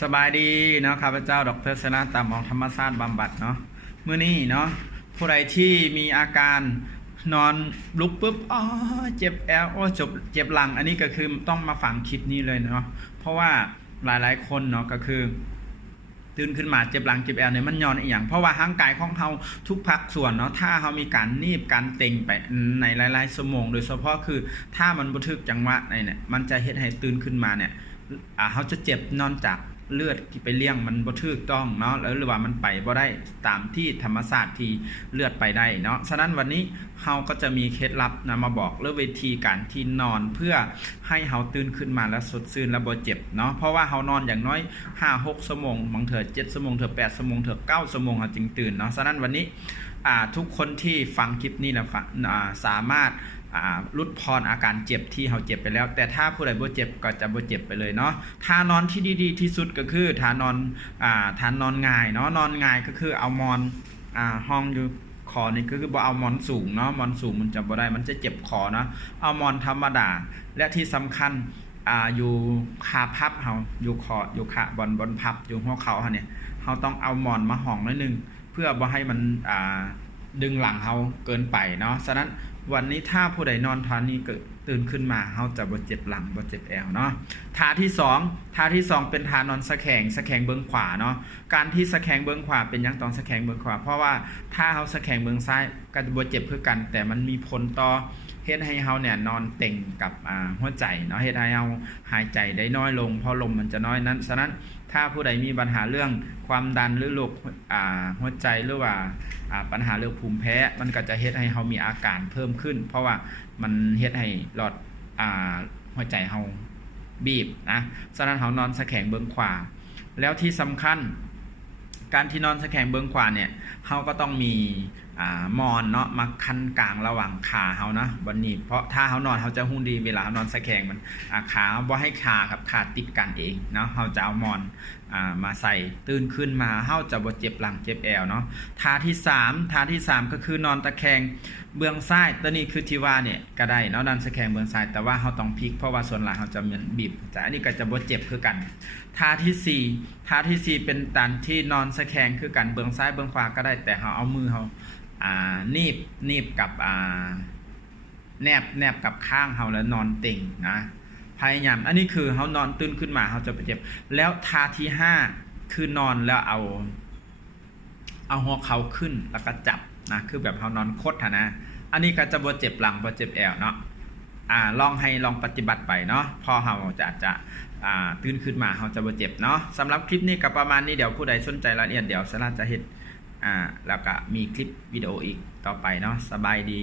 สบายดีเนาะข้าพเจ้าดรชนะตามองธรรมศาสตร์บำบัดเนาะมื้อนี้เนาะผู้ใดที่มีอาการนอนลุกปุ๊บอ๋อเจ็บแอวโอ้เจ็บหลังอันนี้ก็คือต้องมาฟังคลิปนี้เลยเนาะเพราะว่าหลายๆคนเนาะก็คือตื่นขึ้นมาเจ็บหลังเจ็บแอวเนี่ยมันย้อนอีหยังเพราะว่าร่างกายของเราทุกภาคส่วนเนาะถ้าเรามีการนีบการเต็งไปในหลายๆชั่วโมงโดยเฉพาะคือถ้ามันบ่ถึกจังหวะเนี่ยมันจะเฮ็ดให้ตื่นขึ้นมาเนี่ยเขาจะเจ็บนอนจากเลือดที่ไปเลี้ยงมันบ่ถูกต้องเนาะแล้วหรือว่ามันไปบ่ได้ตามที่ธรรมชาติที่เลือดไปได้เนาะฉะนั้นวันนี้เฮาก็จะมีเคล็ดลับนะมาบอกเรื่องวิธีการที่นอนเพื่อให้เฮาตื่นขึ้นมาแล้วสดชื่นและบ่เจ็บเนาะเพราะว่าเฮานอนอย่างน้อย 5-6 ชั่วโมงบางเถิด7ชั่วโมงเถิด8ชั่วโมงเถิด9ชั่วโมงเฮาจึงตื่นเนาะฉะนั้นวันนี้ทุกคนที่ฟังคลิปนี้นะสามารถลดพรอาการเจ็บที่เราเจ็บไปแล้วแต่ถ้าผู้ใดบ่เจ็บก็จะบ่เจ็บไปเลยเนาะท่านอนที่ดีที่สุดก็คือท่านอนง่ายเนาะนอนง่ายก็คือเอามอนห้องอยู่คอนี่ก็คือบ่เอามอนสูงเนาะมอนสูงมันจะบ่ได้มันจะเจ็บคอเนาะเอามอนธรรมดาและที่สำคัญอยู่ขาพับเฮาอยู่คออยู่ขาบนพับอยู่หัวเข่าเฮาเนี่ยเฮาต้องเอามอนมาห้องหน่อยนึงเพื่อบ่ให้มันดึงหลังเฮาเกินไปเนาะฉะนั้นวันนี้ถ้าผู้ใดนอนท่านี้เกิดตื่นขึ้นมาเฮาจะบ่เจ็บหลังบ่เจ็บแอวเนาะท่าที่2เป็นท่านอนสะแขงเบื้องขวาเนาะการที่สะแขงเบื้องขวาเป็นหยังต้องสะแขงเบื้องขวาเพราะว่าถ้าเฮาสะแขงเบื้องซ้ายก็บ่เจ็บคือกันแต่มันมีผลต่อเฮ็ดให้เฮาเนี่ยนอนเต็งกับหัวใจเนาะเฮ็ดให้เฮาหายใจได้น้อยลงเพราะลมมันจะน้อยนั้นฉะนั้นถ้าผู้ใดมีปัญหาเรื่องความดันหรือโรคหัวใจหรือว่าปัญหาเรื่องภูมิแพ้มันก็จะเฮ็ดให้เฮามีอาการเพิ่มขึ้นเพราะว่ามันเฮ็ดให้หลอดหัวใจเฮาบีบนะฉะนั้นเฮานอนสะแขงเบื้องขวาแล้วที่สำคัญการที่นอนสะแขงเบื้องขวาเนี่ยเฮาก็ต้องมีมอนเนาะมาคันกลางระหว่างขาเฮานะบนนี้เพราะถ้าเฮานอนเฮาจะฮู้ดีเวลานอนสะแขงมันขาบ่ให้ขากับขาติดกันเองเนาะเฮาจะเอามอนมาใส่ตื่นขึ้นมาเฮาจะบ่เจ็บหลังเจ็บแอวเนาะท่าที่3ก็คือนอนตะแคงเบื้องซ้ายตัวนี้คือที่ว่าเนี่ยก็ได้เนาะนอนสะแขงเบื้องซ้ายแต่ว่าเฮาต้องพลิกเพราะว่าส่วนหลังเฮาจะมันบีบแต่อันนี้ก็จะบ่เจ็บคือกันท่าที่4เป็นตันที่นอนสะแขงคือกันเบื้องซ้ายเบื้องขวาก็ได้แต่เฮาเอามือเฮานีบกับแนบกับข้างเฮาแล้วนอนเต่งนะพยายามอันนี้คือเฮานอนตื่นขึ้นมาเฮาจะไปเจ็บแล้วท่าที่5คือนอนแล้วเอาหัวเข่าขึ้นแล้วก็จับนะคือแบบเฮานอนคดนะอันนี้ก็จะบ่เจ็บหลังบ่เจ็บแอวเนาะลองปฏิบัติไปเนาะพอเฮาจะตื่นขึ้นมาเฮาจะบ่เจ็บเนาะสำหรับคลิปนี้ก็ประมาณนี้เดี๋ยวผู้ใดสนใจรายละเอียดเดี๋ยวสลาจะเฮ็ดแล้วก็มีคลิปวิดีโออีกต่อไปเนาะสบายดี